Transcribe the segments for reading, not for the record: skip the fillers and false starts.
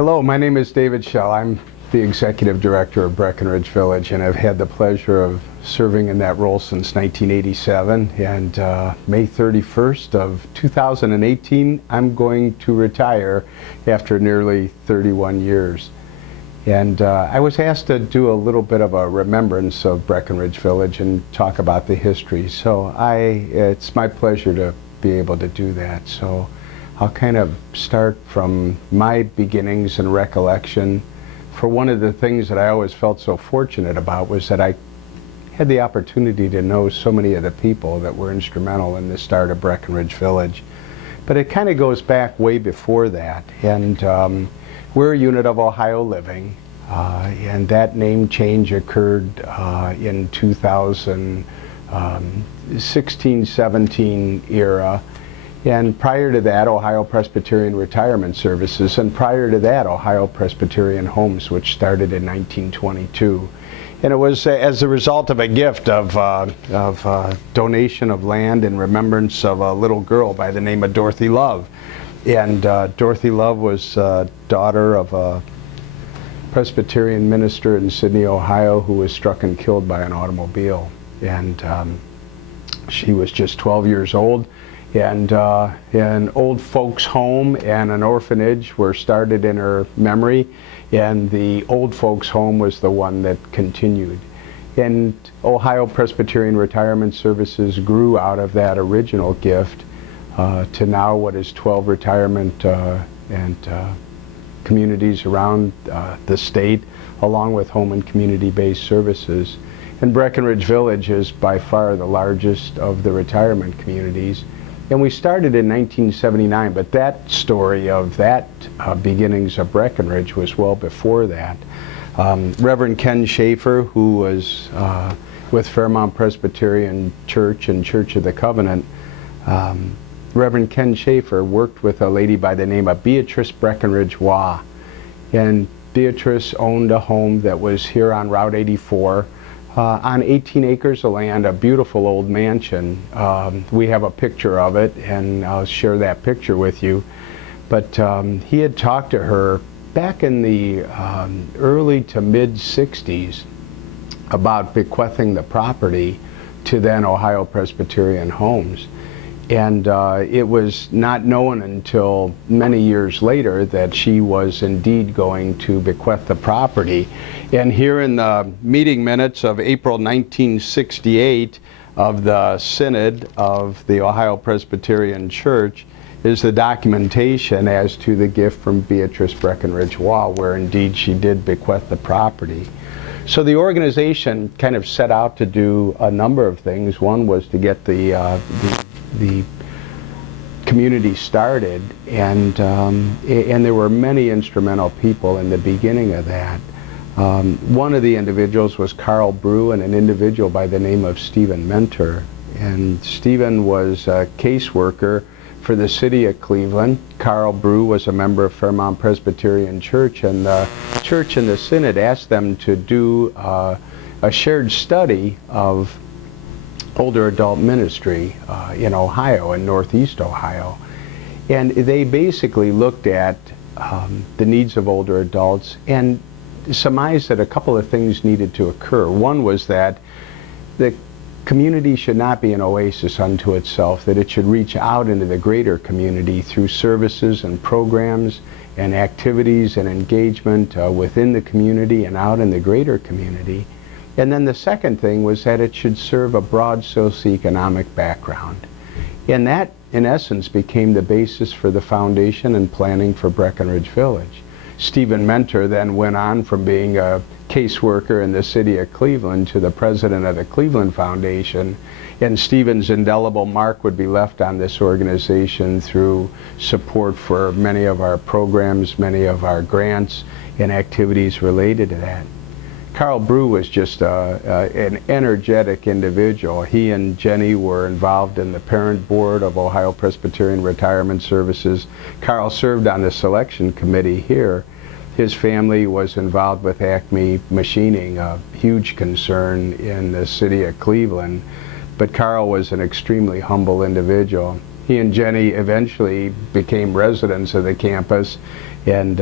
Hello, my name is David Schell. I'm the Executive Director of Breckenridge Village, and I've had the pleasure of serving in that role since 1987. And May 31st of 2018, I'm going to retire after nearly 31 years. And I was asked to do a little bit of a remembrance of Breckenridge Village and talk about the history. So it's my pleasure to be able to do that. So I'll kind of start from my beginnings and recollection. For one of the things that I always felt so fortunate about was that I had the opportunity to know so many of the people that were instrumental in the start of Breckenridge Village. But it kind of goes back way before that. And we're a unit of Ohio Living, and that name change occurred in 2016-17 era. And prior to that, Ohio Presbyterian Retirement Services, and prior to that, Ohio Presbyterian Homes, which started in 1922. And it was as a result of a gift of donation of land in remembrance of a little girl by the name of Dorothy Love. And Dorothy Love was daughter of a Presbyterian minister in Sydney, Ohio, who was struck and killed by an automobile. And she was just 12 years old. And an old folks home and an orphanage were started in her memory, and the old folks home was the one that continued. And Ohio Presbyterian Retirement Services grew out of that original gift to now what is 12 retirement and communities around the state, along with home and community-based services. And Breckenridge Village is by far the largest of the retirement communities. And we started in 1979, but that story of that beginnings of Breckenridge was well before that. Reverend Ken Schaefer, who was with Fairmount Presbyterian Church and Church of the Covenant, Reverend Ken Schaefer worked with a lady by the name of Beatrice Breckenridge Waugh. And Beatrice owned a home that was here on Route 84. On 18 acres of land, a beautiful old mansion. We have a picture of it, and I'll share that picture with you. But he had talked to her back in the early to mid-60s about bequeathing the property to then Ohio Presbyterian Homes. And it was not known until many years later that she was indeed going to bequeath the property. And here in the meeting minutes of April 1968 of the Synod of the Ohio Presbyterian Church is the documentation as to the gift from Beatrice Breckenridge Waugh, where indeed she did bequeath the property. So the organization kind of set out to do a number of things. One was to get the community started, and there were many instrumental people in the beginning of that. One of the individuals was Carl Brew, and an individual by the name of Stephen Mentor. And Stephen was a caseworker for the city of Cleveland. Carl Brew was a member of Fairmount Presbyterian Church, and the church and the synod asked them to do a shared study of older adult ministry in Ohio, in Northeast Ohio. And they basically looked at the needs of older adults and surmised that a couple of things needed to occur. One was that the community should not be an oasis unto itself, that it should reach out into the greater community through services and programs and activities and engagement within the community and out in the greater community. And then the second thing was that it should serve a broad socioeconomic background. And that, in essence, became the basis for the foundation and planning for Breckenridge Village. Stephen Mentor then went on from being a caseworker in the city of Cleveland to the president of the Cleveland Foundation, and Stephen's indelible mark would be left on this organization through support for many of our programs, many of our grants, and activities related to that. Carl Brew was just an energetic individual. He and Jenny were involved in the parent board of Ohio Presbyterian Retirement Services. Carl served on the selection committee here. His family was involved with Acme Machining, a huge concern in the city of Cleveland. But Carl was an extremely humble individual. he and Jenny eventually became residents of the campus, and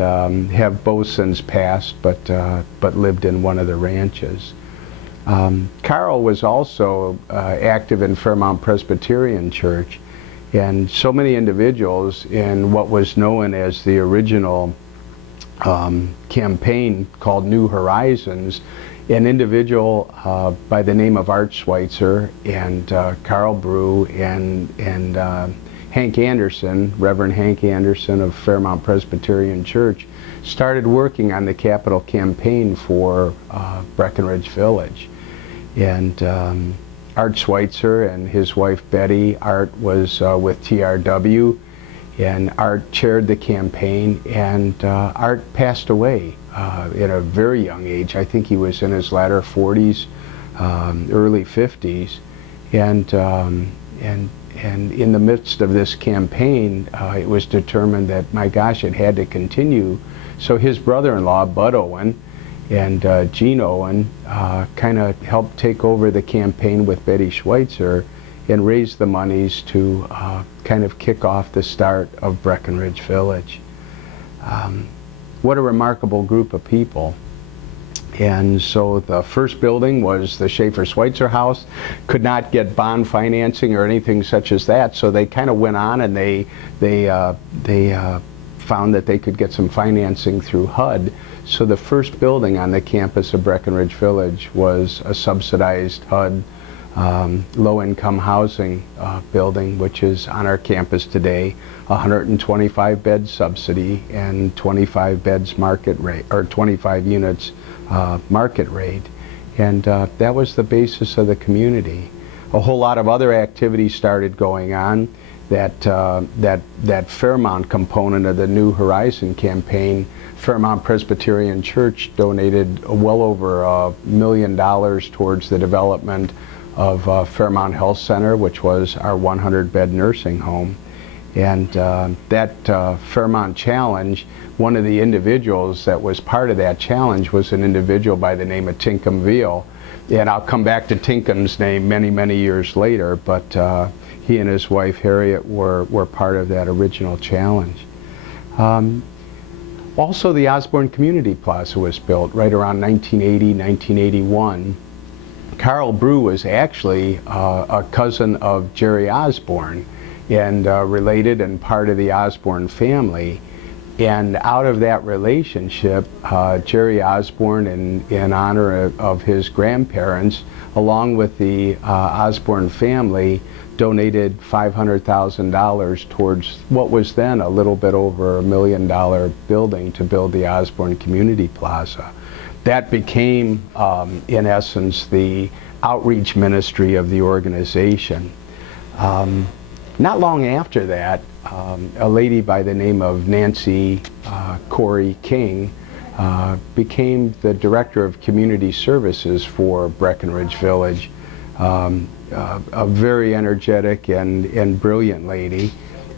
have both since passed, but lived in one of the ranches. Carl was also active in Fairmount Presbyterian Church, and so many individuals in what was known as the original campaign called New Horizons. An individual by the name of Art Schweitzer and Carl Brew and Hank Anderson, Reverend Hank Anderson of Fairmount Presbyterian Church, started working on the capital campaign for Breckenridge Village. And Art Schweitzer and his wife Betty, Art was with TRW, and Art chaired the campaign, and Art passed away at a very young age. I think he was in his latter 40s, early 50s, and in the midst of this campaign, it was determined that, my gosh, it had to continue. So his brother-in-law, Bud Owen, and Gene Owen kind of helped take over the campaign with Betty Schweitzer and raise the monies to kind of kick off the start of Breckenridge Village. What a remarkable group of people. And so the first building was the Schaefer-Schweitzer house. Could not get bond financing or anything such as that, so they kind of went on and they found that they could get some financing through HUD. So the first building on the campus of Breckenridge Village was a subsidized HUD low-income housing building, which is on our campus today, 125 bed subsidy and 25 beds market rate, or 25 units market rate. And that was the basis of the community. A whole lot of other activities started going on. That Fairmount component of the New Horizon campaign, Fairmount Presbyterian Church donated well over $1 million towards the development of Fairmount Health Center, which was our 100-bed nursing home. And that Fairmount Challenge, one of the individuals that was part of that challenge was an individual by the name of Tinkham Veal. And I'll come back to Tinkham's name many, many years later, but he and his wife Harriet were part of that original challenge. Also, the Osborne Community Plaza was built right around 1980, 1981. Carl Brew was actually a cousin of Jerry Osborne, and related and part of the Osborne family. And out of that relationship, Jerry Osborne, in honor of his grandparents, along with the Osborne family, donated $500,000 towards what was then a little bit over $1 million building to build the Osborne Community Plaza. That became, in essence, the outreach ministry of the organization. Not long after that, a lady by the name of Nancy Corey King became the Director of Community Services for Breckenridge Village. A very energetic and brilliant lady.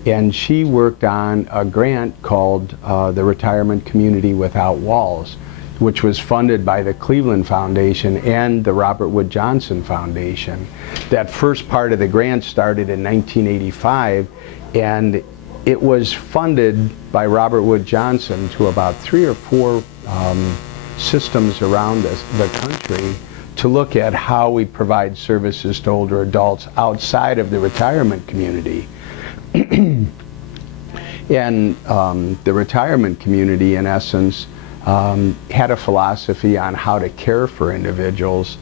And she worked on a grant called the Retirement Community Without Walls, which was funded by the Cleveland Foundation and the Robert Wood Johnson Foundation. That first part of the grant started in 1985, and it was funded by Robert Wood Johnson to about 3 or 4 systems around the country to look at how we provide services to older adults outside of the retirement community. And the retirement community, in essence, had a philosophy on how to care for individuals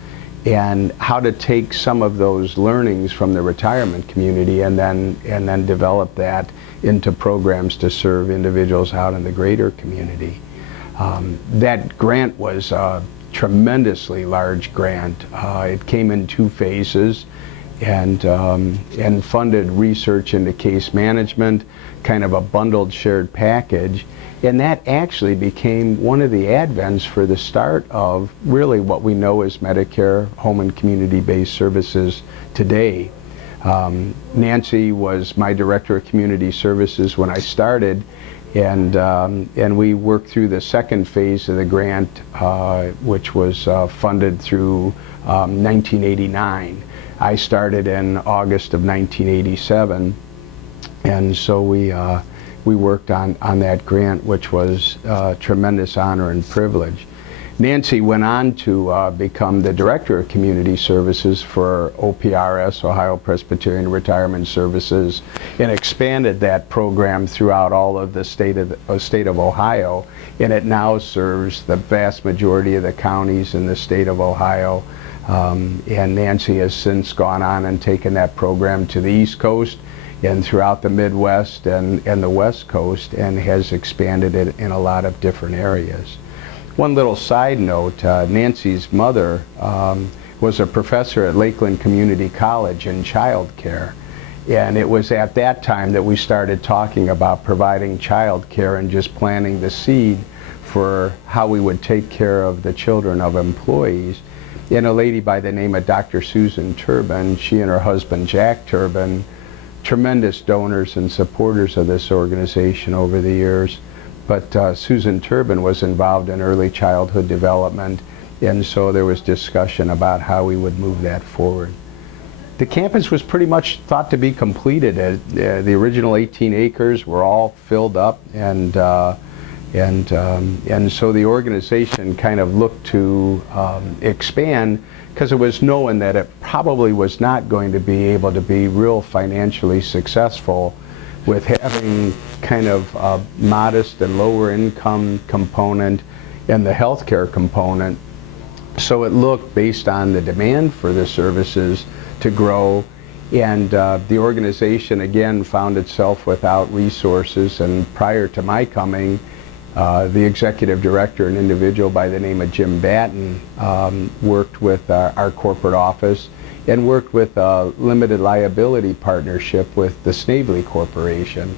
and how to take some of those learnings from the retirement community and then develop that into programs to serve individuals out in the greater community. That grant was a tremendously large grant. It came in 2 phases and funded research into case management, kind of a bundled shared package. And that actually became one of the advents for the start of really what we know as Medicare home and community-based services today. Nancy was my Director of Community Services when I started, and we worked through the second phase of the grant, which was funded through 1989. I started in August of 1987. And so we worked on that grant, which was a tremendous honor and privilege. Nancy went on to become the Director of Community Services for OPRS, Ohio Presbyterian Retirement Services, and expanded that program throughout all of the state of Ohio. And it now serves the vast majority of the counties in the state of Ohio. And Nancy has since gone on and taken that program to the East Coast and throughout the Midwest and the West Coast, and has expanded it in a lot of different areas. One little side note, Nancy's mother was a professor at Lakeland Community College in child care. And it was at that time that we started talking about providing child care and just planting the seed for how we would take care of the children of employees. And a lady by the name of Dr. Susan Turbin, she and her husband Jack Turbin, tremendous donors and supporters of this organization over the years. But Susan Turbin was involved in early childhood development, and so there was discussion about how we would move that forward. The campus was pretty much thought to be completed. The original 18 acres were all filled up, and so the organization kind of looked to expand, because it was known that it probably was not going to be able to be real financially successful with having kind of a modest and lower income component and the healthcare component. So it looked, based on the demand for the services, to grow, and the organization again found itself without resources. And prior to my coming, the executive director, an individual by the name of Jim Batten, worked with our corporate office and worked with a limited liability partnership with the Snavely Corporation.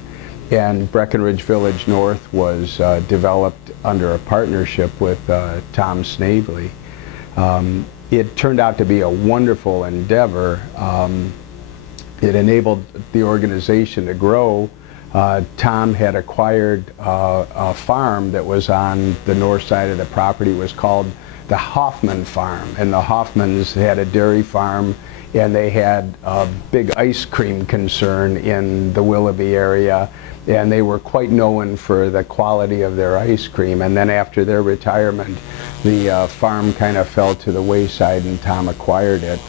And Breckenridge Village North was developed under a partnership with Tom Snavely. It turned out to be a wonderful endeavor. It enabled the organization to grow. Tom had acquired a farm that was on the north side of the property. It was called the Hoffman Farm, and the Hoffmans had a dairy farm, and they had a big ice cream concern in the Willoughby area, and they were quite known for the quality of their ice cream. And then after their retirement, the farm kind of fell to the wayside, and Tom acquired it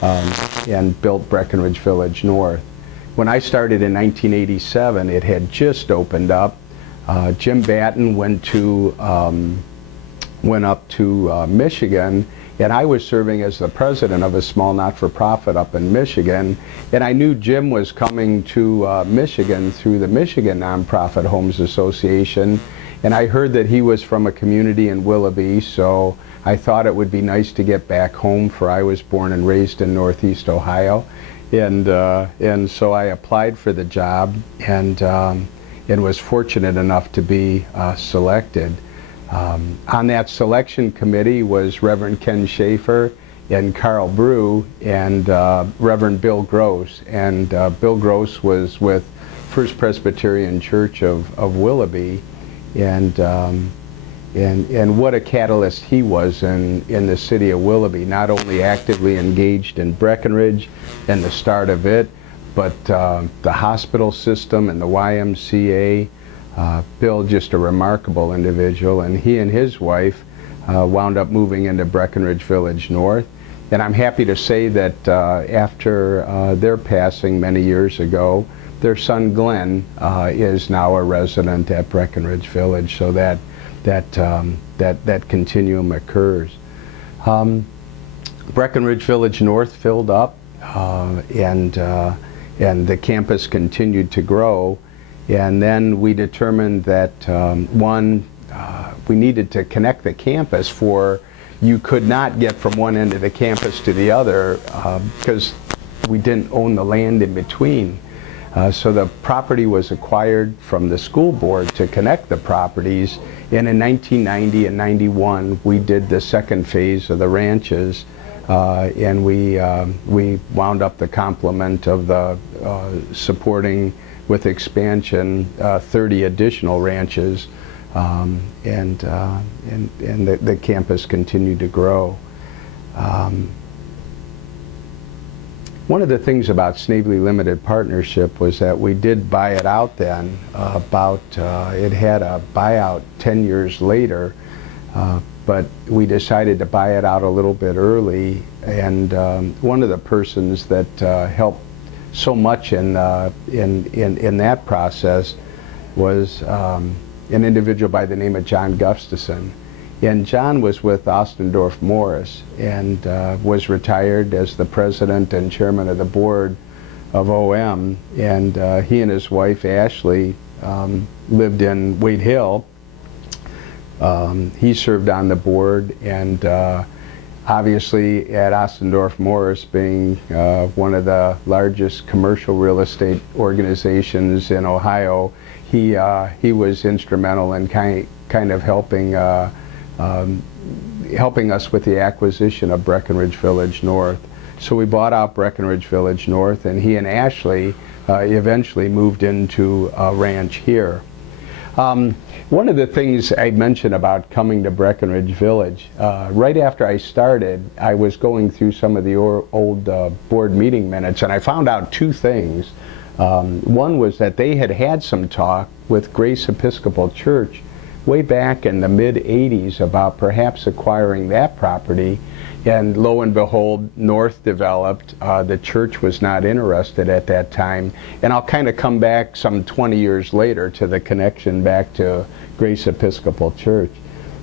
and built Breckenridge Village North. When I started in 1987, it had just opened up. Jim Batten went up to Michigan, and I was serving as the president of a small not-for-profit up in Michigan. And I knew Jim was coming to Michigan through the Michigan Nonprofit Homes Association, and I heard that he was from a community in Willoughby, so I thought it would be nice to get back home, for I was born and raised in Northeast Ohio. And so I applied for the job, and was fortunate enough to be selected. On that selection committee was Reverend Ken Schaefer and Carl Brew and Reverend Bill Gross. And Bill Gross was with First Presbyterian Church of Willoughby, and what a catalyst he was in the city of Willoughby, not only actively engaged in Breckenridge and the start of it, but the hospital system and the YMCA. Bill, just a remarkable individual, and he and his wife wound up moving into Breckenridge Village North. And I'm happy to say that after their passing many years ago, their son Glenn is now a resident at Breckenridge Village, so that continuum occurs. Breckenridge Village North filled up, and the campus continued to grow. And then we determined that we needed to connect the campus, for you could not get from one end of the campus to the other because we didn't own the land in between. So the property was acquired from the school board to connect the properties, and in 1990 and 91 we did the second phase of the ranches, and we wound up the complement of the supporting with expansion 30 additional ranches, and the campus continued to grow. One of the things about Snavely Limited Partnership was that we did buy it out then. It had a buyout 10 years later, but we decided to buy it out a little bit early. And one of the persons that helped so much in that process was an individual by the name of John Gustafson. And John was with Ostendorf Morris and was retired as the president and chairman of the board of OM. And he and his wife Ashley lived in Wade Hill. He served on the board, and obviously at Ostendorf Morris, being one of the largest commercial real estate organizations in Ohio, he was instrumental in kind of helping us with the acquisition of Breckenridge Village North. So we bought out Breckenridge Village North, and he and Ashley eventually moved into a ranch here. One of the things I mentioned about coming to Breckenridge Village, right after I started, I was going through some of the old board meeting minutes, and I found out two things. One was that they had had some talk with Grace Episcopal Church way back in the mid-'80s about perhaps acquiring that property, and lo and behold, North developed. The church was not interested at that time, and I'll kind of come back some 20 years later to the connection back to Grace Episcopal Church.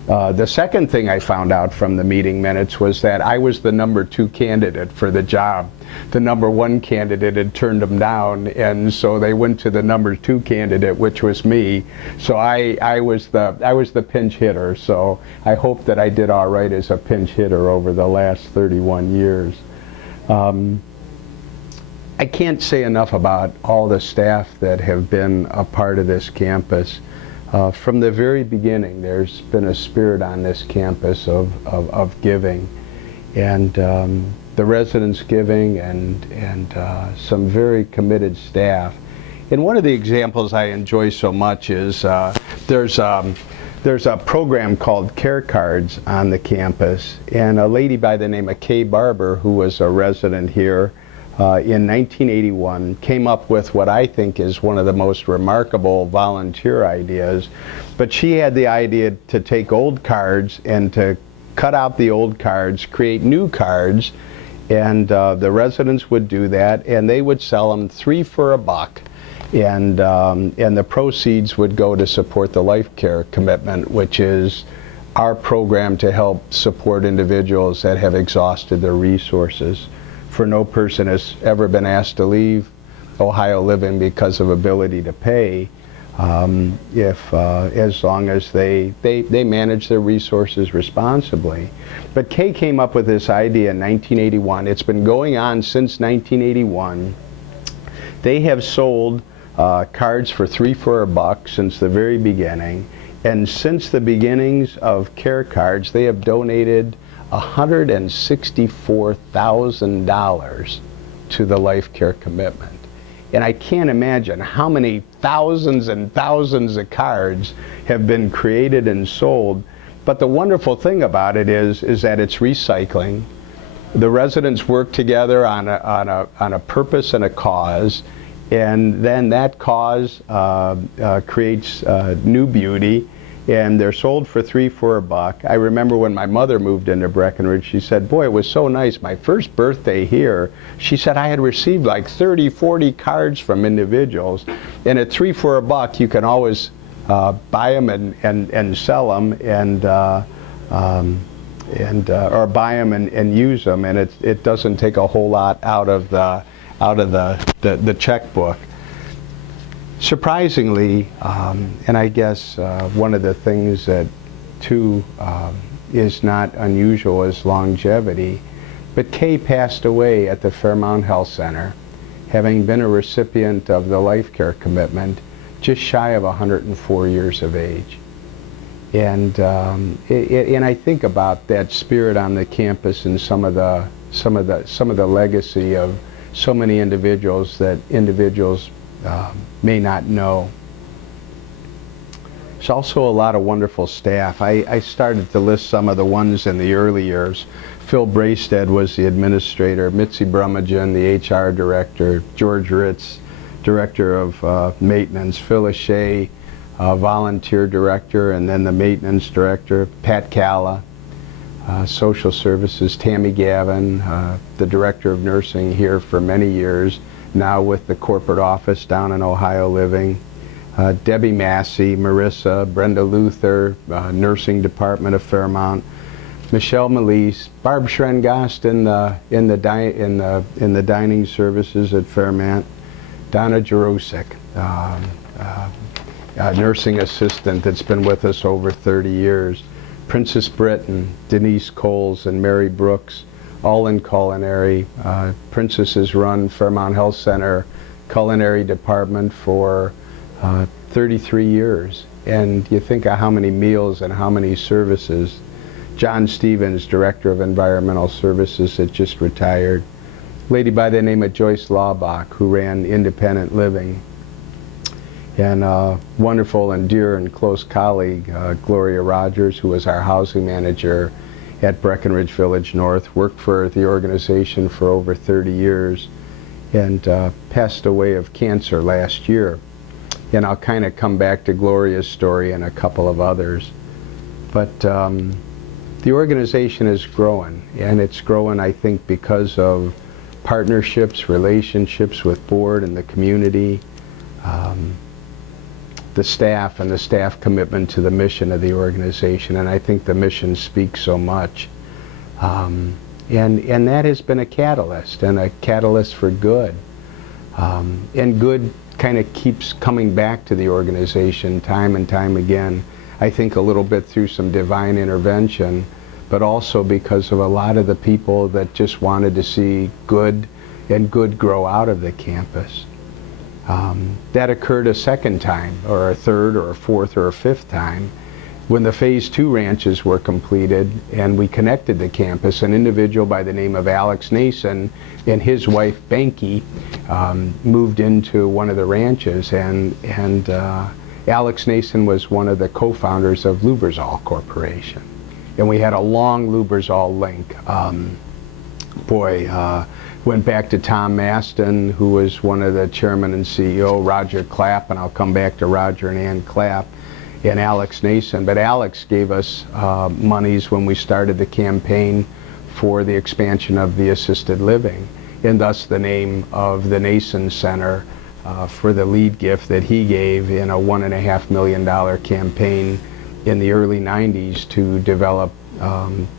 The second thing I found out from the meeting minutes was that I was the #2 candidate for the job. The #1 candidate had turned them down, and so they went to the #2 candidate, which was me. So I was the pinch hitter. So I hope that I did all right as a pinch hitter over the last 31 years. I can't say enough about all the staff that have been a part of this campus. From the very beginning, there's been a spirit on this campus of giving, and the residents giving, and some very committed staff. And one of the examples I enjoy so much is there's a program called Care Cards on the campus, and a lady by the name of Kay Barber, who was a resident here in 1981, came up with what I think is one of the most remarkable volunteer ideas. But she had the idea to take old cards and to cut out the old cards, create new cards, and the residents would do that, and they would sell them 3 for $1, and the proceeds would go to support the Life Care Commitment, which is our program to help support individuals that have exhausted their resources. For no person has ever been asked to leave Ohio Living because of ability to pay, as long as they manage their resources responsibly. But Kay came up with this idea in 1981. It's been going on since 1981. They have sold cards for 3 for $1 since the very beginning, and since the beginnings of Care Cards, they have donated $164,000 to the Life Care Commitment. And I can't imagine how many thousands and thousands of cards have been created and sold. But the wonderful thing about it is that it's recycling. The residents work together on a purpose and a cause, and then that cause creates new beauty. And they're sold for 3 for $1. I remember when my mother moved into Breckenridge, she said, boy, it was so nice. My first birthday here, she said I had received like 30, 40 cards from individuals. And at 3 for $1, you can always buy them and sell them, or buy them and use them. And it doesn't take a whole lot out of the checkbook. Surprisingly, and I guess one of the things that too is not unusual is longevity, but Kay passed away at the Fairmount Health Center, having been a recipient of the Life Care Commitment, just shy of 104 years of age. And I think about that spirit on the campus and some of the legacy of so many individuals that individuals may not know. There's also a lot of wonderful staff. I started to list some of the ones in the early years. Phil Braystead was the administrator, Mitzi Brummagem, the HR director, George Ritz, director of maintenance, Phyllis Shea, volunteer director, and then the maintenance director, Pat Calla, social services, Tammy Gavin, the director of nursing here for many years, now with the corporate office down in Ohio Living, Debbie Massey, Marissa, Brenda Luther, nursing department of Fairmount, Michelle Melise, Barb Schrengost in the dining services at Fairmount, Donna Jarosik, nursing assistant that's been with us over 30 years, Princess Britton, Denise Coles, and Mary Brooks, all in culinary. Princess has run Fairmount Health Center culinary department for 33 years. And you think of how many meals and how many services. John Stevens, Director of Environmental Services, that just retired. Lady by the name of Joyce Laubach, who ran Independent Living. And a wonderful and dear and close colleague, Gloria Rogers, who was our housing manager at Breckenridge Village North, worked for the organization for over 30 years, and passed away of cancer last year. And I'll kind of come back to Gloria's story and a couple of others. But the organization is growing, and it's growing, I think, because of partnerships, relationships with board and the community, the staff and the staff commitment to the mission of the organization, and I think the mission speaks so much. And that has been a catalyst, and a catalyst for good. And good kind of keeps coming back to the organization time and time again. I think a little bit through some divine intervention, but also because of a lot of the people that just wanted to see good and good grow out of the campus. That occurred a second time, or a third, or a fourth, or a fifth time, when the Phase 2 ranches were completed and we connected the campus. An individual by the name of Alex Nason and his wife Benke moved into one of the ranches, and Alex Nason was one of the co-founders of Lubrizol Corporation. And we had a long Lubrizol link. Went back to Tom Maston, who was one of the chairman and CEO, Roger Clapp, and I'll come back to Roger and Ann Clapp, and Alex Nason. But Alex gave us monies when we started the campaign for the expansion of the assisted living, and thus the name of the Nason Center for the lead gift that he gave in a $1.5 million campaign in the early 90s to develop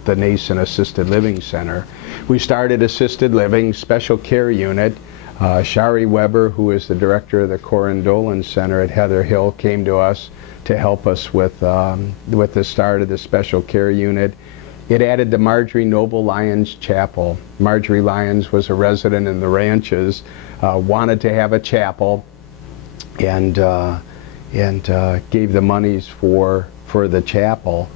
the Nason Assisted Living Center. We started assisted living, special care unit. Shari Weber, who is the director of the Corin Dolan Center at Heather Hill, came to us to help us with the start of the special care unit. It added the Marjorie Noble Lyons Chapel. Marjorie Lyons was a resident in the ranches, wanted to have a chapel, and gave the monies for the chapel.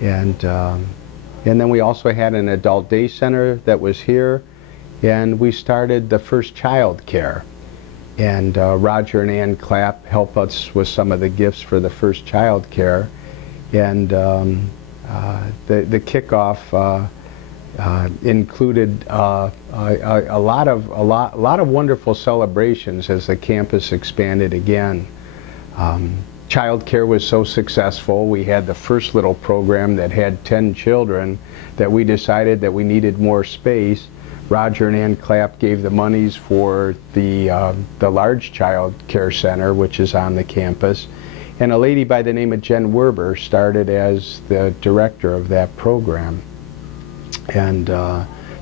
And then we also had an adult day center that was here, and we started the first child care. And Roger and Ann Clapp helped us with some of the gifts for the first child care. And the kickoff included a lot of wonderful celebrations as the campus expanded again. Child care was so successful. We had the first little program that had 10 children that we decided that we needed more space. Roger and Ann Clapp gave the monies for the large child care center, which is on the campus. And a lady by the name of Jen Werber started as the director of that program. And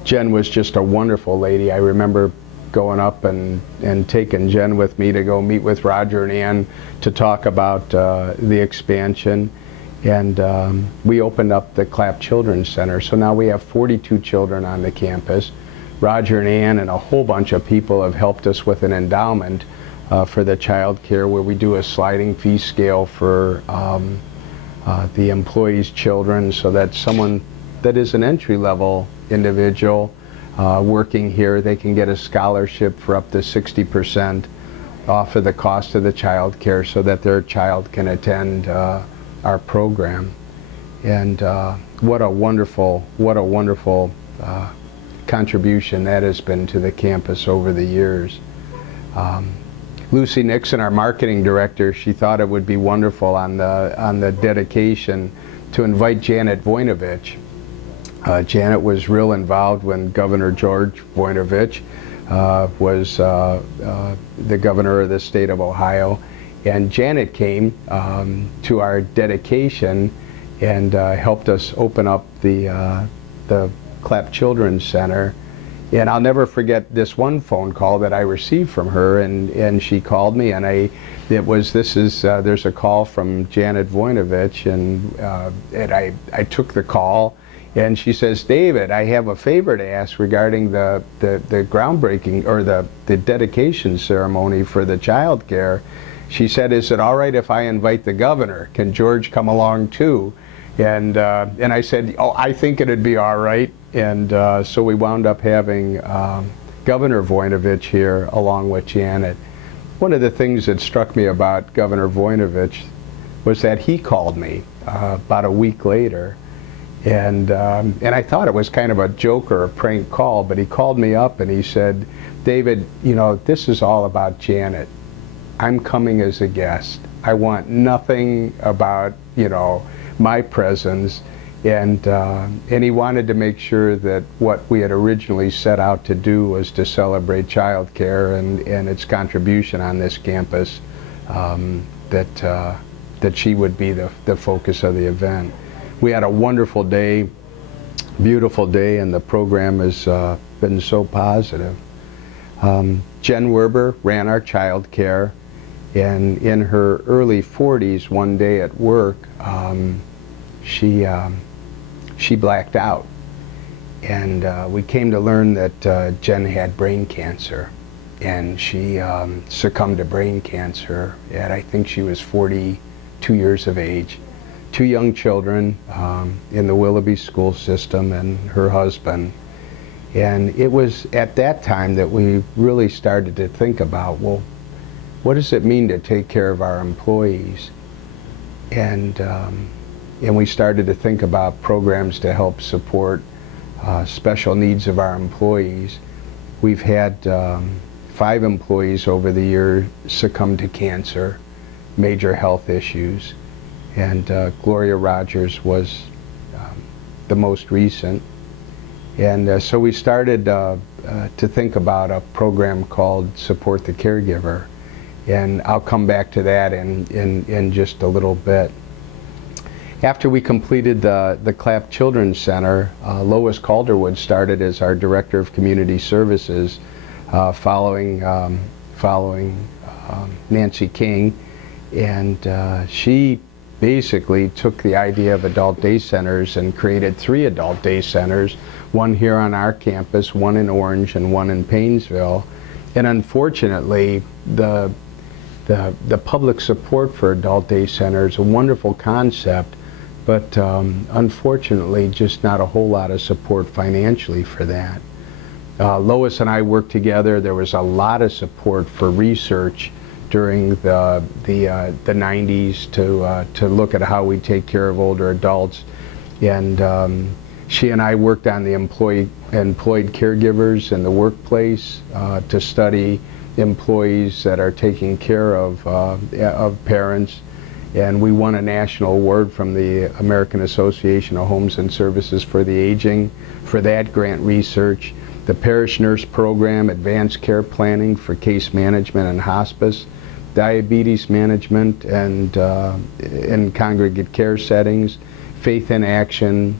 Jen was just a wonderful lady. I remember going up and taking Jen with me to go meet with Roger and Ann to talk about the expansion. And we opened up the Clapp Children's Center. So now we have 42 children on the campus. Roger and Ann and a whole bunch of people have helped us with an endowment for the child care, where we do a sliding fee scale for the employees' children, so that someone that is an entry-level individual working here, they can get a scholarship for up to 60% off of the cost of the child care, so that their child can attend our program. And what a wonderful contribution that has been to the campus over the years. Lucy Nixon, our marketing director, she thought it would be wonderful on the dedication to invite Janet Voinovich. Janet was real involved when Governor George Voinovich was the governor of the state of Ohio, and Janet came to our dedication and helped us open up the Clapp Children's Center. And I'll never forget this one phone call that I received from her, and she called me, and there's a call from Janet Voinovich, and I took the call, and she says, David, I have a favor to ask regarding the groundbreaking, or the dedication ceremony for the child care. She said, is it all right if I invite the governor? Can George come along too? And I said, oh, I think it'd be all right. And so we wound up having Governor Voinovich here along with Janet. One of the things that struck me about Governor Voinovich was that he called me about a week later, and I thought it was kind of a joke or a prank call, but he called me up and he said, David, you know, this is all about Janet. I'm coming as a guest. I want nothing about, you know, my presence. And he wanted to make sure that what we had originally set out to do was to celebrate child care and its contribution on this campus, that she would be the focus of the event. We had a wonderful day, beautiful day, and the program has been so positive. Jen Werber ran our child care, and in her early 40s, one day at work, she blacked out, and we came to learn that Jen had brain cancer, and she succumbed to brain cancer at, I think she was 42 years of age. 2 young children in the Willoughby school system, and her husband. And it was at that time that we really started to think about, well, what does it mean to take care of our employees? And we started to think about programs to help support special needs of our employees. We've had 5 employees over the year succumb to cancer, major health issues, and Gloria Rogers was the most recent. And so we started to think about a program called Support the Caregiver, and I'll come back to that in just a little bit. After we completed the Clapp Children's Center, Lois Calderwood started as our Director of Community Services, following Nancy King, and she basically took the idea of adult day centers and created 3 adult day centers, one here on our campus, one in Orange, and one in Paynesville. And unfortunately, the public support for adult day centers is a wonderful concept, but unfortunately just not a whole lot of support financially for that. Lois and I worked together. There was a lot of support for research during the 90s to look at how we take care of older adults, and she and I worked on the employed caregivers in the workplace to study employees that are taking care of parents, and we won a national award from the American Association of Homes and Services for the Aging for that grant research. The Parish Nurse Program, Advanced Care Planning for Case Management and Hospice, Diabetes Management and in congregate care settings, Faith in Action,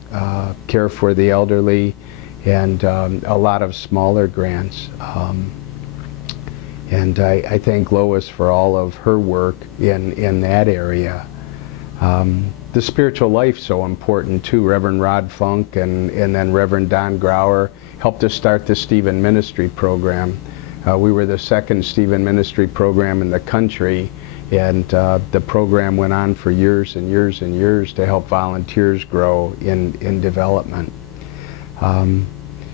Care for the Elderly, and a lot of smaller grants. And I thank Lois for all of her work in that area. The spiritual life so important too. Reverend Rod Funk and then Reverend Don Grauer helped us start the Stephen Ministry program. We were the 2nd Stephen Ministry program in the country, and the program went on for years and years and years to help volunteers grow in development.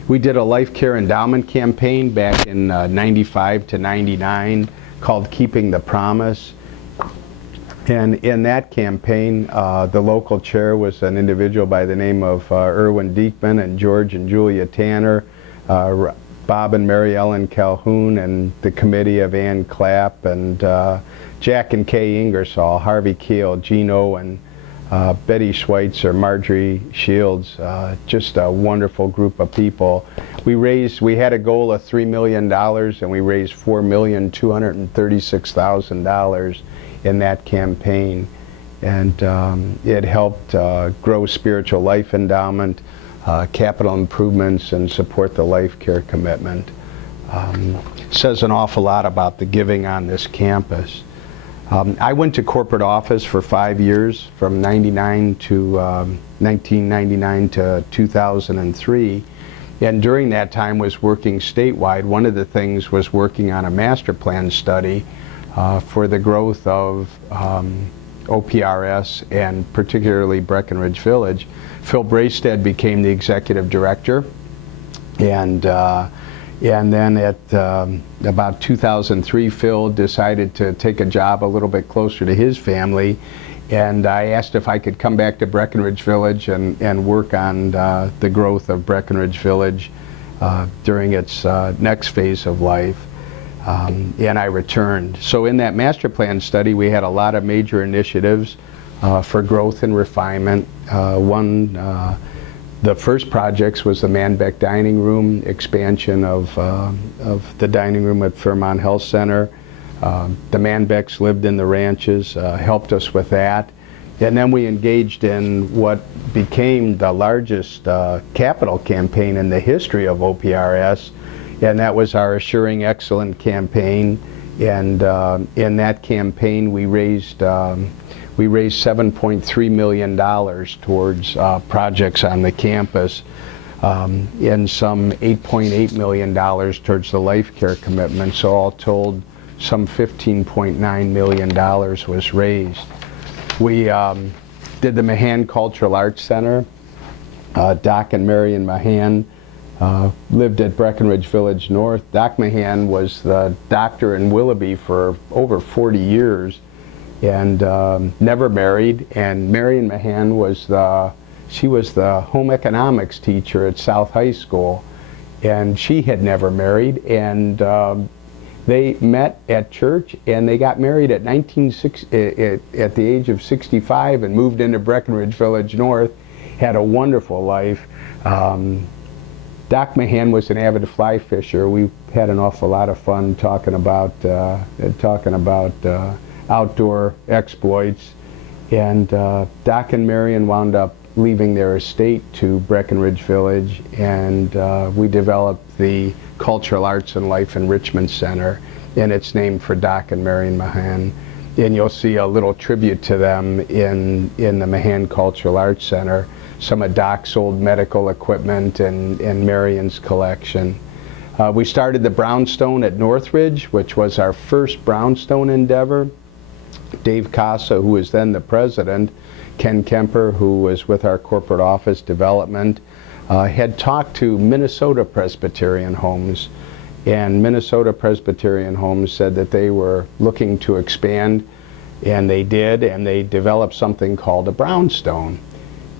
We did a life care endowment campaign back in 95 to 99 called Keeping the Promise. And in that campaign, the local chair was an individual by the name of Erwin Diekman and George and Julia Tanner, Bob and Mary Ellen Calhoun, and the committee of Ann Clapp and Jack and Kay Ingersoll, Harvey Keel, Gino and Betty Schweitzer, Marjorie Shields, just a wonderful group of people. We had a goal of $3 million and we raised $4,236,000 in that campaign. And it helped grow Spiritual Life Endowment, capital improvements, and support the life care commitment. Says an awful lot about the giving on this campus. I went to corporate office for 5 years, from 1999 to 2003, and during that time was working statewide. One of the things was working on a master plan study for the growth of OPRS and particularly Breckenridge Village. Phil Braystead became the executive director, and then at about 2003, Phil decided to take a job a little bit closer to his family, and I asked if I could come back to Breckenridge Village and work on the growth of Breckenridge Village during its next phase of life, and I returned. So in that master plan study, we had a lot of major initiatives for growth and refinement. The first projects was the Manbeck Dining Room, expansion of the dining room at Fairmont Health Center. The Manbecks lived in the ranches, helped us with that. And then we engaged in what became the largest capital campaign in the history of OPRS, and that was our Assuring Excellence campaign. And in that campaign, we raised $7.3 million towards projects on the campus, and some $8.8 million towards the life care commitment. So all told, some $15.9 million was raised. We did the Mahan Cultural Arts Center. Doc and Marion Mahan lived at Breckenridge Village North. Doc Mahan was the doctor in Willoughby for over 40 years. And never married, and Marion Mahan was the home economics teacher at South High School, and she had never married, and they met at church, and they got married at at the age of 65 and moved into Breckenridge Village North, had a wonderful life. Doc Mahan was an avid fly fisher. We had an awful lot of fun talking about outdoor exploits, and Doc and Marion wound up leaving their estate to Breckenridge Village, and we developed the Cultural Arts and Life Enrichment Center, and it's named for Doc and Marion Mahan. And you'll see a little tribute to them in the Mahan Cultural Arts Center, some of Doc's old medical equipment and Marion's collection. We started the brownstone at Northridge, which was our first brownstone endeavor. Dave Casa, who was then the president, Ken Kemper, who was with our corporate office development, had talked to Minnesota Presbyterian Homes, and Minnesota Presbyterian Homes said that they were looking to expand, and they did, and they developed something called a brownstone.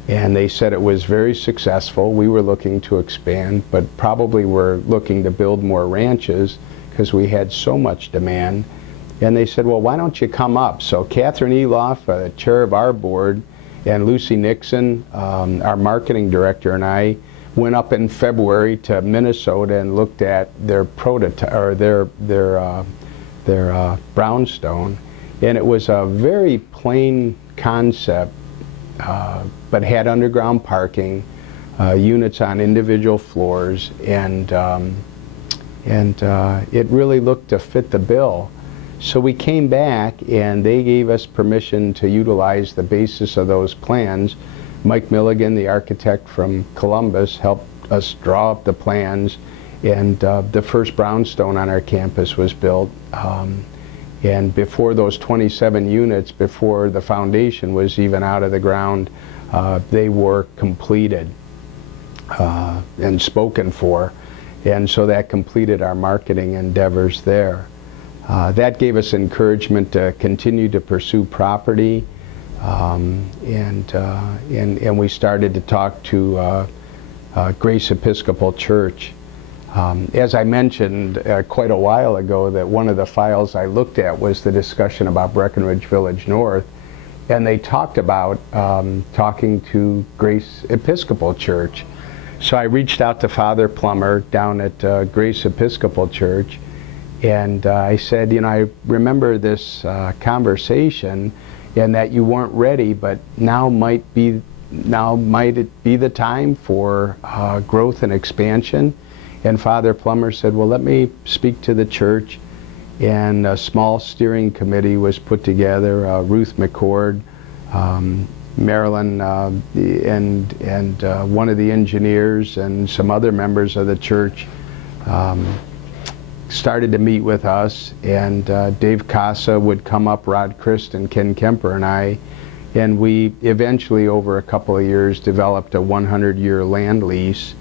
And they said it was very successful. We were looking to expand, but probably were looking to build more ranches because we had so much demand. And they said, well, why don't you come up? So Catherine Eloff, chair of our board, and Lucy Nixon, our marketing director, and I went up in February to Minnesota and looked at their prototype, or their brownstone. And it was a very plain concept, but had underground parking, units on individual floors, and it really looked to fit the bill. So we came back, and they gave us permission to utilize the basis of those plans. Mike Milligan, the architect from Columbus, helped us draw up the plans, and the first brownstone on our campus was built. And before those 27 units, before the foundation was even out of the ground, they were completed and spoken for. And so that completed our marketing endeavors there. That gave us encouragement to continue to pursue property, and we started to talk to Grace Episcopal Church. As I mentioned quite a while ago, that one of the files I looked at was the discussion about Breckenridge Village North, and they talked about talking to Grace Episcopal Church. So I reached out to Father Plummer down at Grace Episcopal Church, and I said, you know, I remember this conversation, and that you weren't ready, but now might it be the time for growth and expansion? And Father Plummer said, well, let me speak to the church. And a small steering committee was put together, Ruth McCord, Marilyn, and one of the engineers and some other members of the church started to meet with us, and Dave Casa would come up, Rod Christ and Ken Kemper and I, and we eventually over a couple of years developed a 100-year land lease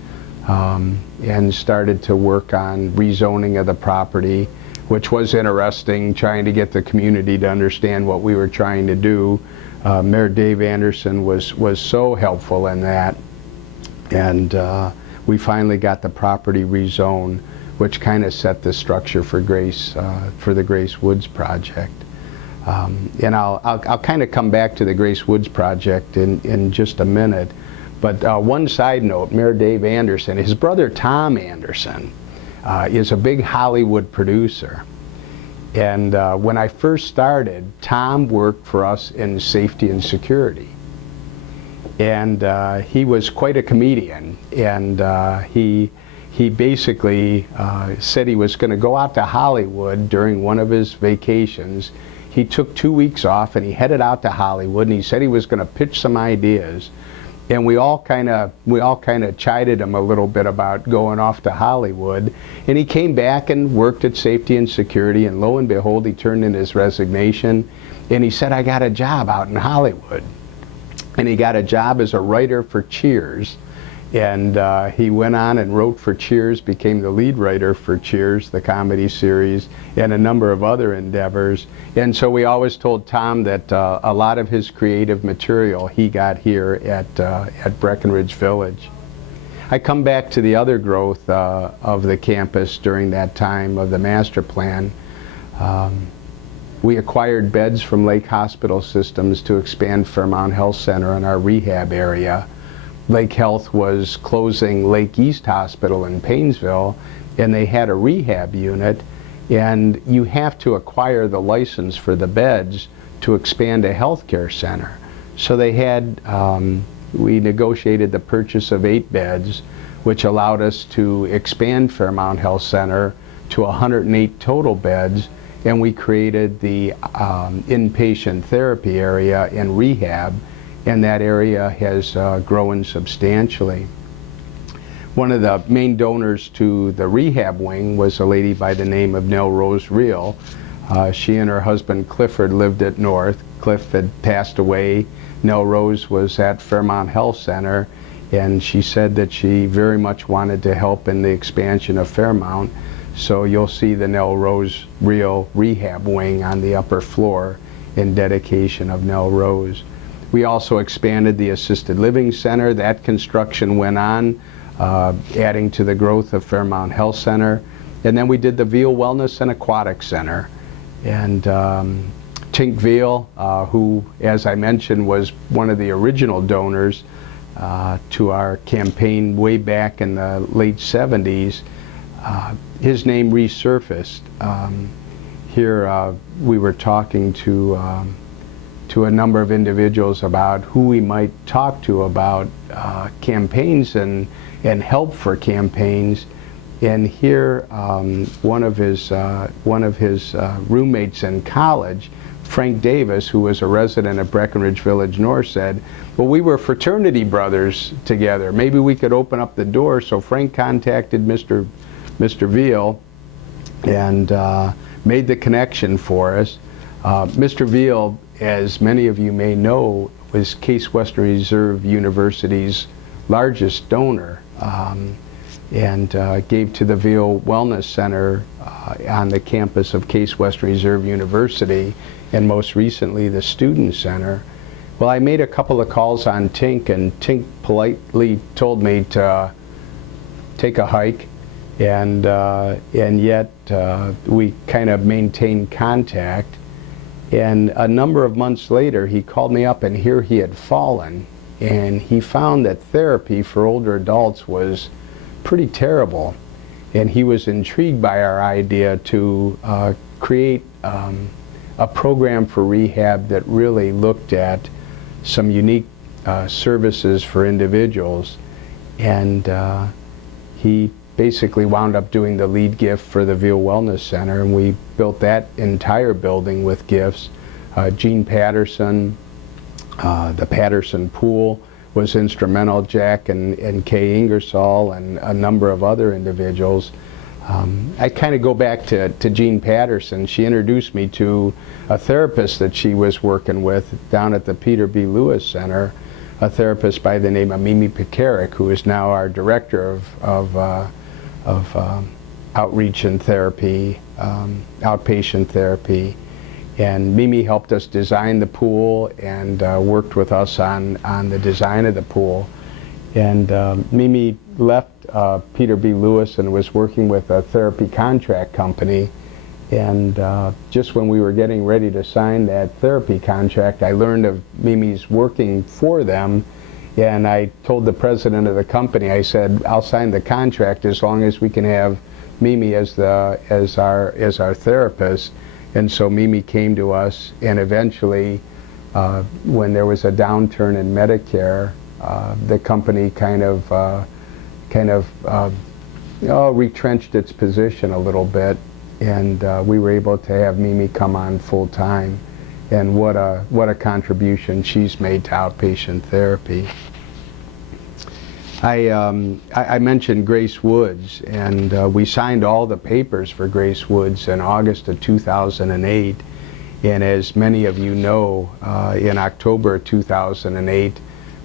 and started to work on rezoning of the property, which was interesting, trying to get the community to understand what we were trying to do. Mayor Dave Anderson was so helpful in that, and we finally got the property rezoned, which kind of set the structure for Grace, for the Grace Woods project. And I'll kind of come back to the Grace Woods project in just a minute. But one side note, Mayor Dave Anderson, his brother Tom Anderson is a big Hollywood producer. And when I first started, Tom worked for us in safety and security. And he was quite a comedian, and he basically said he was going to go out to Hollywood during one of his vacations. He took 2 weeks off and he headed out to Hollywood, and he said he was going to pitch some ideas. And we all kind of chided him a little bit about going off to Hollywood. And he came back and worked at safety and security, and lo and behold, he turned in his resignation, and he said, I got a job out in Hollywood. And he got a job as a writer for Cheers. And he went on and wrote for Cheers, became the lead writer for Cheers, the comedy series, and a number of other endeavors. And so we always told Tom that a lot of his creative material he got here at Breckenridge Village. I come back to the other growth of the campus during that time of the master plan. We acquired beds from Lake Hospital Systems to expand Fairmount Health Center in our rehab area. Lake Health was closing Lake East Hospital in Paynesville, and they had a rehab unit, and you have to acquire the license for the beds to expand a healthcare center. So they had, we negotiated the purchase of 8 beds, which allowed us to expand Fairmount Health Center to 108 total beds, and we created the inpatient therapy area and rehab, and that area has grown substantially. One of the main donors to the rehab wing was a lady by the name of Nell Rose Reel. She and her husband Clifford lived at North. Cliff had passed away. Nell Rose was at Fairmount Health Center, and she said that she very much wanted to help in the expansion of Fairmount. So you'll see the Nell Rose Reel rehab wing on the upper floor in dedication of Nell Rose. We also expanded the assisted living center. That construction went on, adding to the growth of Fairmount Health Center. And then we did the Veal Wellness and Aquatic Center. And Tink Veal, who, as I mentioned, was one of the original donors to our campaign way back in the late 70s, his name resurfaced. Here we were talking to a number of individuals about who we might talk to about campaigns and help for campaigns. And here one of his roommates in college, Frank Davis, who was a resident of Breckenridge Village North, said, well, we were fraternity brothers together. Maybe we could open up the door. So Frank contacted Mr. Veal and made the connection for us. Mr. Veal, as many of you may know, was Case Western Reserve University's largest donor. and gave to the Veal Wellness Center on the campus of Case Western Reserve University, and most recently the Student Center. Well, I made a couple of calls on Tink, and Tink politely told me to take a hike, and yet we kind of maintained contact. And a number of months later, he called me up, and here he had fallen, and he found that therapy for older adults was pretty terrible, and he was intrigued by our idea to create a program for rehab that really looked at some unique services for individuals. And he basically wound up doing the lead gift for the Veal Wellness Center, and we built that entire building with gifts. Gene Patterson, the Patterson Pool was instrumental, Jack and Kay Ingersoll, and a number of other individuals. I kind of go back to Gene Patterson. She introduced me to a therapist that she was working with down at the Peter B. Lewis Center, a therapist by the name of Mimi Pekarik, who is now our director of outreach and therapy, outpatient therapy. And Mimi helped us design the pool and worked with us on the design of the pool. And Mimi left Peter B. Lewis and was working with a therapy contract company. And just when we were getting ready to sign that therapy contract, I learned of Mimi's working for them. And I told the president of the company, I said, I'll sign the contract as long as we can have Mimi as our therapist. And so Mimi came to us, and eventually, when there was a downturn in Medicare, the company kind of retrenched its position a little bit, and we were able to have Mimi come on full time. And what a contribution she's made to outpatient therapy. I mentioned Grace Woods, and we signed all the papers for Grace Woods in August of 2008. And as many of you know, in October of 2008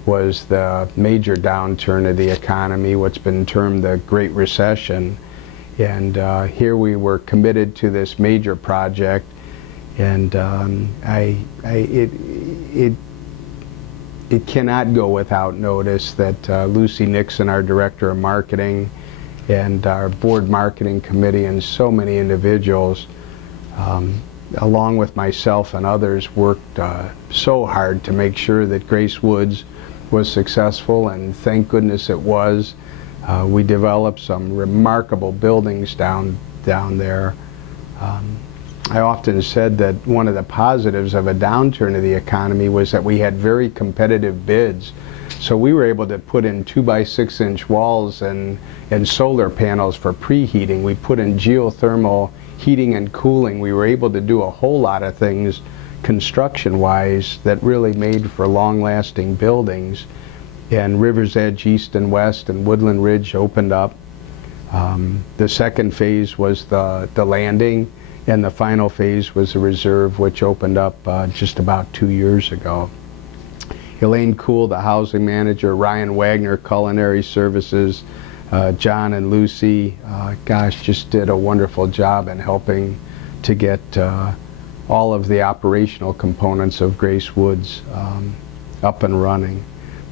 was the major downturn of the economy, what's been termed the Great Recession. And here we were committed to this major project, and it cannot go without notice that Lucy Nixon, our Director of Marketing, and our Board Marketing Committee, and so many individuals, along with myself and others, worked so hard to make sure that Grace Woods was successful, and thank goodness it was. We developed some remarkable buildings down there. I often said that one of the positives of a downturn of the economy was that we had very competitive bids. So we were able to put in 2-by-6-inch walls and solar panels for preheating. We put in geothermal heating and cooling. We were able to do a whole lot of things construction-wise that really made for long-lasting buildings. And River's Edge East and West and Woodland Ridge opened up. The second phase was the landing, and the final phase was the reserve, which opened up just about 2 years ago. Elaine Kuhl, the housing manager, Ryan Wagner, culinary services, John and Lucy, gosh, just did a wonderful job in helping to get all of the operational components of Grace Woods up and running.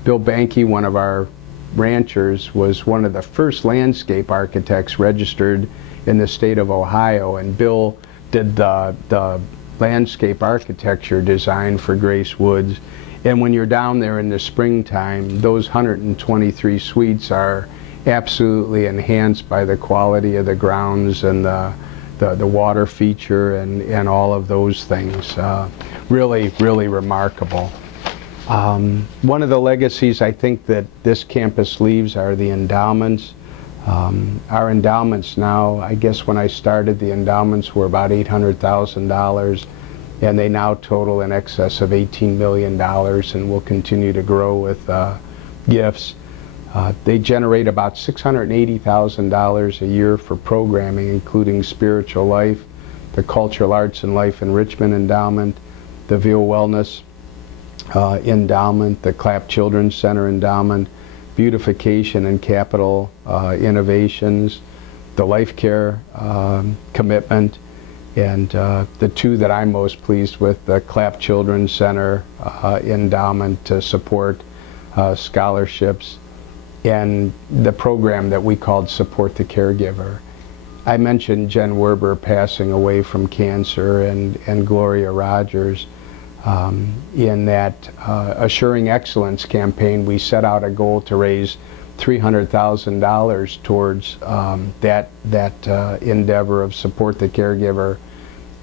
Bill Banke, one of our ranchers, was one of the first landscape architects registered in the state of Ohio, and Bill did the landscape architecture design for Grace Woods. And when you're down there in the springtime, those 123 suites are absolutely enhanced by the quality of the grounds and the water feature and all of those things. Really, really remarkable. One of the legacies I think that this campus leaves are the endowments. Our endowments now, I guess when I started, the endowments were about $800,000, and they now total in excess of $18 million and will continue to grow with gifts. They generate about $680,000 a year for programming, including Spiritual Life, the Cultural Arts and Life Enrichment Endowment, the Veal Wellness Endowment, the Clapp Children's Center Endowment, beautification and capital innovations, the life care commitment, and the two that I'm most pleased with, the Clapp Children's Center endowment to support scholarships, and the program that we called Support the Caregiver. I mentioned Jen Werber passing away from cancer, and Gloria Rogers. In that Assuring Excellence campaign, we set out a goal to raise $300,000 towards that endeavor of Support the Caregiver.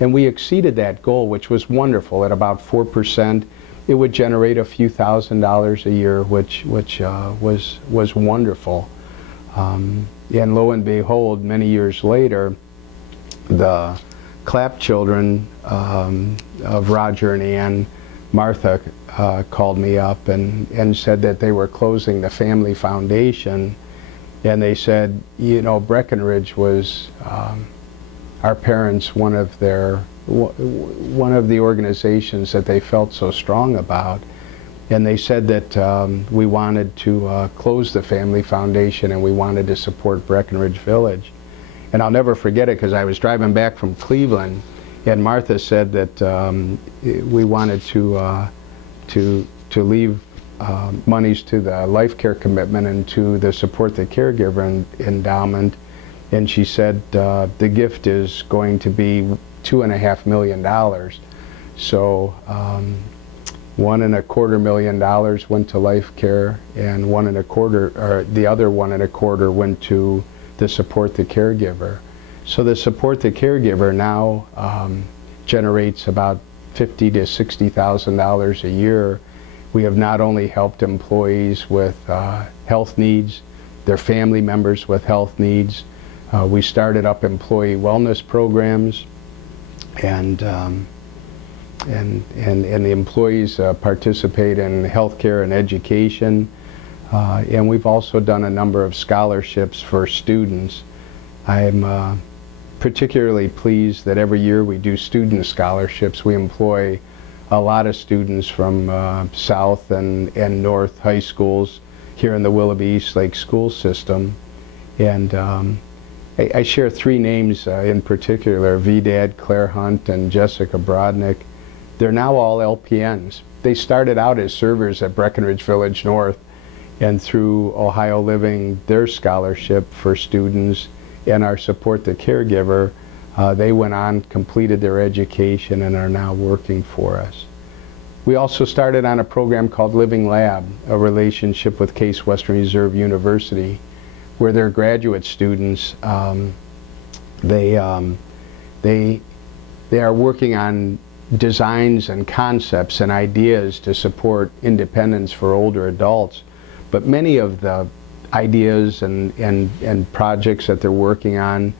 And we exceeded that goal, which was wonderful. At about 4%, it would generate a few $1,000s a year, which was wonderful. And lo and behold, many years later, the Clapp children of Roger and Ann, Martha, called me up and said that they were closing the family foundation, and they said, you know, Breckenridge was our parents, one of the organizations that they felt so strong about, and they said that we wanted to close the family foundation and we wanted to support Breckenridge Village. And I'll never forget it, because I was driving back from Cleveland, and Martha said that we wanted to leave monies to the life care commitment and to the Support the Caregiver endowment, and she said the gift is going to be $2.5 million. So $1.25 million went to life care, and the other $1.25 went to the Support the Caregiver. So the Support the Caregiver now generates about $50,000 to $60,000 a year. We have not only helped employees with health needs, their family members with health needs. We started up employee wellness programs, and the employees participate in healthcare and education. And we've also done a number of scholarships for students. I'm particularly pleased that every year we do student scholarships. We employ a lot of students from South and North high schools here in the Willoughby East Lake school system. And I share three names in particular: Vidad, Claire Hunt, and Jessica Brodnick. They're now all LPNs. They started out as servers at Breckenridge Village North, and through Ohio Living, their scholarship for students, and our Support the Caregiver, they went on, completed their education, and are now working for us. We also started on a program called Living Lab, a relationship with Case Western Reserve University, where their graduate students, they are working on designs and concepts and ideas to support independence for older adults. But many of the ideas and projects that they're working on,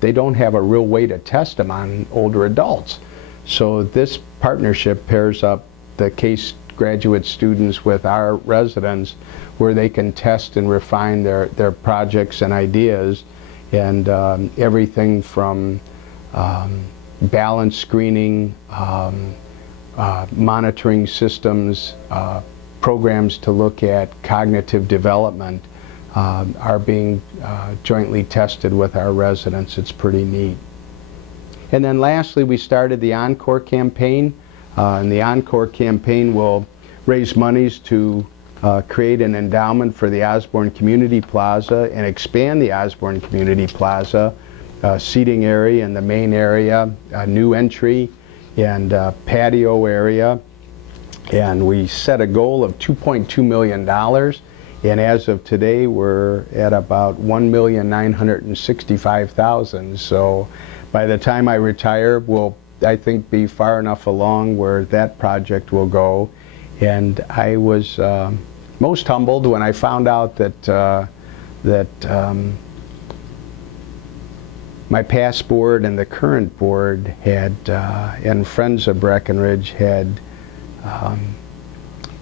they don't have a real way to test them on older adults. So this partnership pairs up the Case graduate students with our residents, where they can test and refine their projects and ideas, and everything from balance screening, monitoring systems, programs to look at cognitive development are being jointly tested with our residents. It's pretty neat. And then lastly, we started the Encore campaign, and the Encore campaign will raise monies to create an endowment for the Osborne Community Plaza and expand the Osborne Community Plaza seating area in the main area, a new entry and patio area. And we set a goal of $2.2 million, and as of today we're at about $1,965,000. So by the time I retire, we'll, I think, be far enough along where that project will go. And I was most humbled when I found out that my past board and the current board had, and Friends of Breckenridge had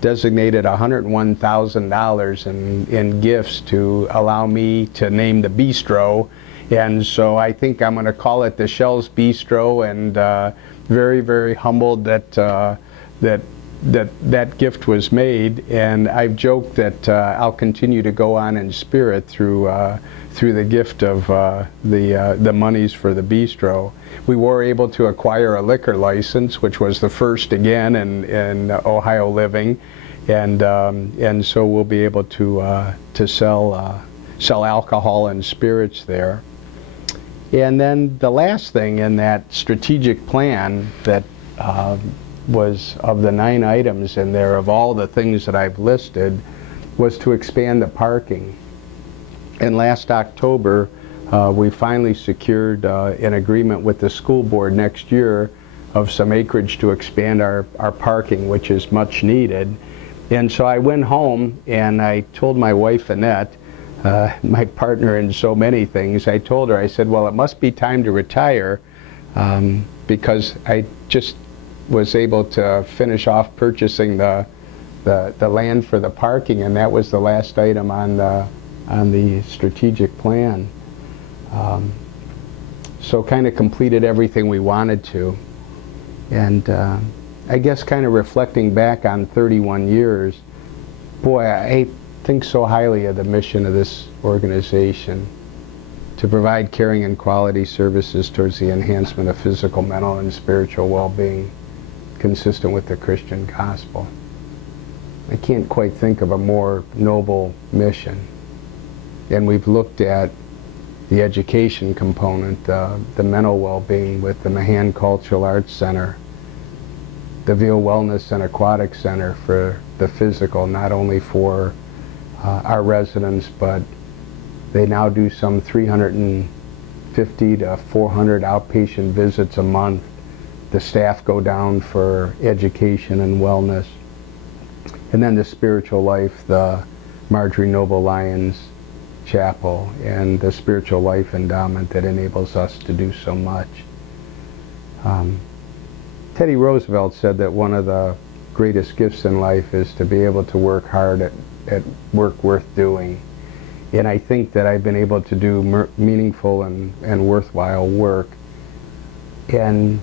designated $101,000 in gifts to allow me to name the bistro. And so I think I'm going to call it the Shell's Bistro, and very, very humbled that that gift was made, and I've joked that I'll continue to go on in spirit through the gift of the monies for the bistro. We were able to acquire a liquor license, which was the first again in Ohio Living, and so we'll be able to sell alcohol and spirits there. And then the last thing in that strategic plan that was of the 9 items in there, of all the things that I've listed, was to expand the parking. And last October, we finally secured an agreement with the school board next year of some acreage to expand our parking, which is much needed. And so I went home and I told my wife, Annette, my partner in so many things, I told her, I said, well, it must be time to retire, because I just was able to finish off purchasing the land for the parking, and that was the last item on the strategic plan. So kind of completed everything we wanted to. And I guess kind of reflecting back on 31 years, boy, I think so highly of the mission of this organization to provide caring and quality services towards the enhancement of physical, mental, and spiritual well-being consistent with the Christian gospel. I can't quite think of a more noble mission. And we've looked at the education component, the mental well-being with the Mahan Cultural Arts Center, the Veal Wellness and Aquatic Center for the physical, not only for our residents, but they now do some 350 to 400 outpatient visits a month. The staff go down for education and wellness. And then the spiritual life, the Marjorie Noble Lyons Chapel and the Spiritual Life Endowment that enables us to do so much. Teddy Roosevelt said that one of the greatest gifts in life is to be able to work hard at work worth doing. And I think that I've been able to do meaningful and worthwhile work. And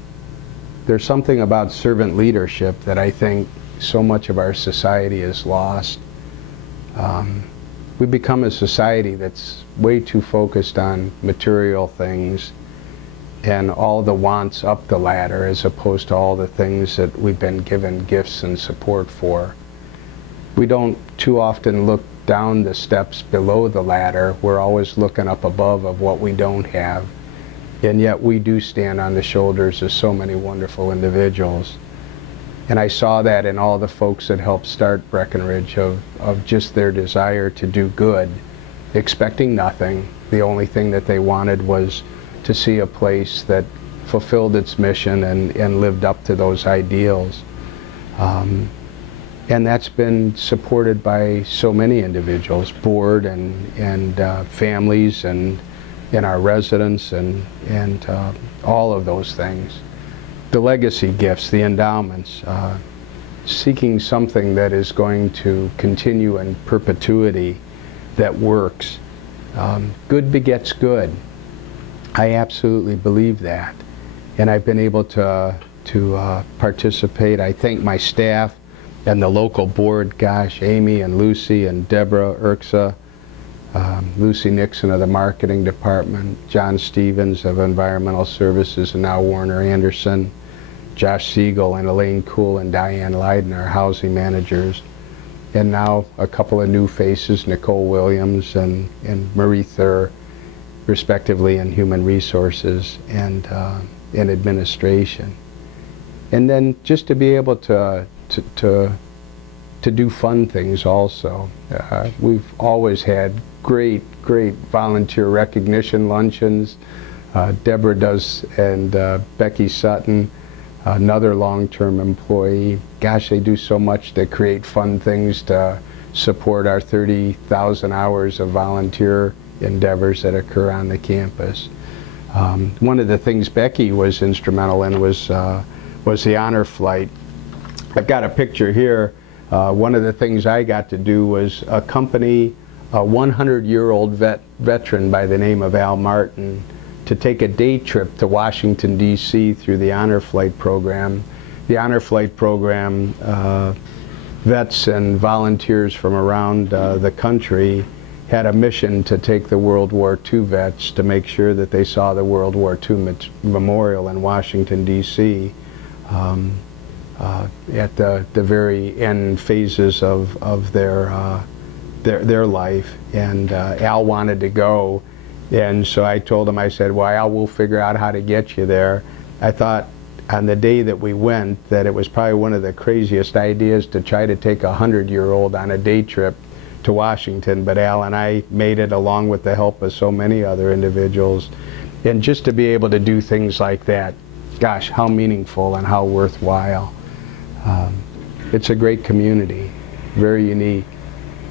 there's something about servant leadership that I think so much of our society is lost. We've become a society that's way too focused on material things and all the wants up the ladder as opposed to all the things that we've been given gifts and support for. We don't too often look down the steps below the ladder. We're always looking up above of what we don't have. And yet we do stand on the shoulders of so many wonderful individuals. And I saw that in all the folks that helped start Breckenridge, of just their desire to do good, expecting nothing. The only thing that they wanted was to see a place that fulfilled its mission and lived up to those ideals. And that's been supported by so many individuals, board and families and our residents and all of those things. The legacy gifts, the endowments, seeking something that is going to continue in perpetuity, that works. Good begets good. I absolutely believe that. And I've been able to participate. I thank my staff and the local board, gosh, Amy and Lucy and Deborah Urksa, Lucy Nixon of the marketing department, John Stevens of environmental services, and now Warner Anderson, Josh Siegel and Elaine Kuhl and Diane Leiden, our housing managers, and now a couple of new faces, Nicole Williams and Marie Thur, respectively in human resources and in administration. And then just to be able to do fun things also. We've always had great volunteer recognition luncheons. Deborah does, and Becky Sutton, another long-term employee. Gosh, they do so much to create fun things to support our 30,000 hours of volunteer endeavors that occur on the campus. One of the things Becky was instrumental in was the honor flight. I've got a picture here. One of the things I got to do was accompany a 100-year-old veteran by the name of Al Martin to take a day trip to Washington, D.C. through the honor flight program the Honor Flight program, vets and volunteers from around the country had a mission to take the World War II vets to make sure that they saw the World War II memorial in Washington, D.C. At the very end phases of their life. And Al wanted to go, and so I told him, I said, well, Al, we'll figure out how to get you there. I thought on the day that we went that it was probably one of the craziest ideas to try to take a 100-year-old on a day trip to Washington, but Al and I made it along with the help of so many other individuals. And just to be able to do things like that, gosh, how meaningful and how worthwhile. It's a great community, very unique.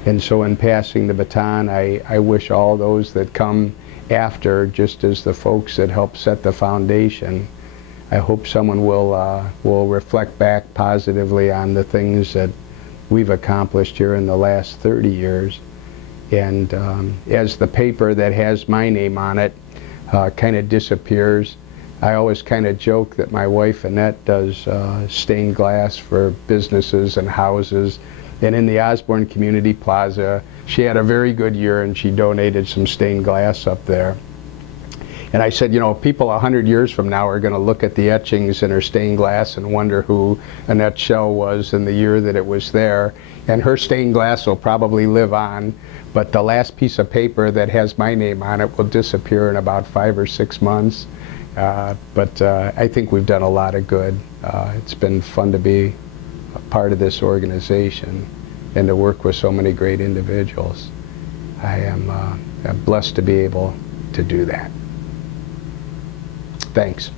And so in passing the baton, I wish all those that come after, just as the folks that helped set the foundation, I hope someone will reflect back positively on the things that we've accomplished here in the last 30 years. And as the paper that has my name on it kind of disappears, I always kind of joke that my wife Annette does stained glass for businesses and houses. And in the Osborne Community Plaza, she had a very good year and she donated some stained glass up there. And I said, you know, people 100 years from now are going to look at the etchings in her stained glass and wonder who Annette Shell was in the year that it was there. And her stained glass will probably live on, but the last piece of paper that has my name on it will disappear in about 5 or 6 months. But I think we've done a lot of good. It's been fun to be a part of this organization and to work with so many great individuals. I am blessed to be able to do that. Thanks.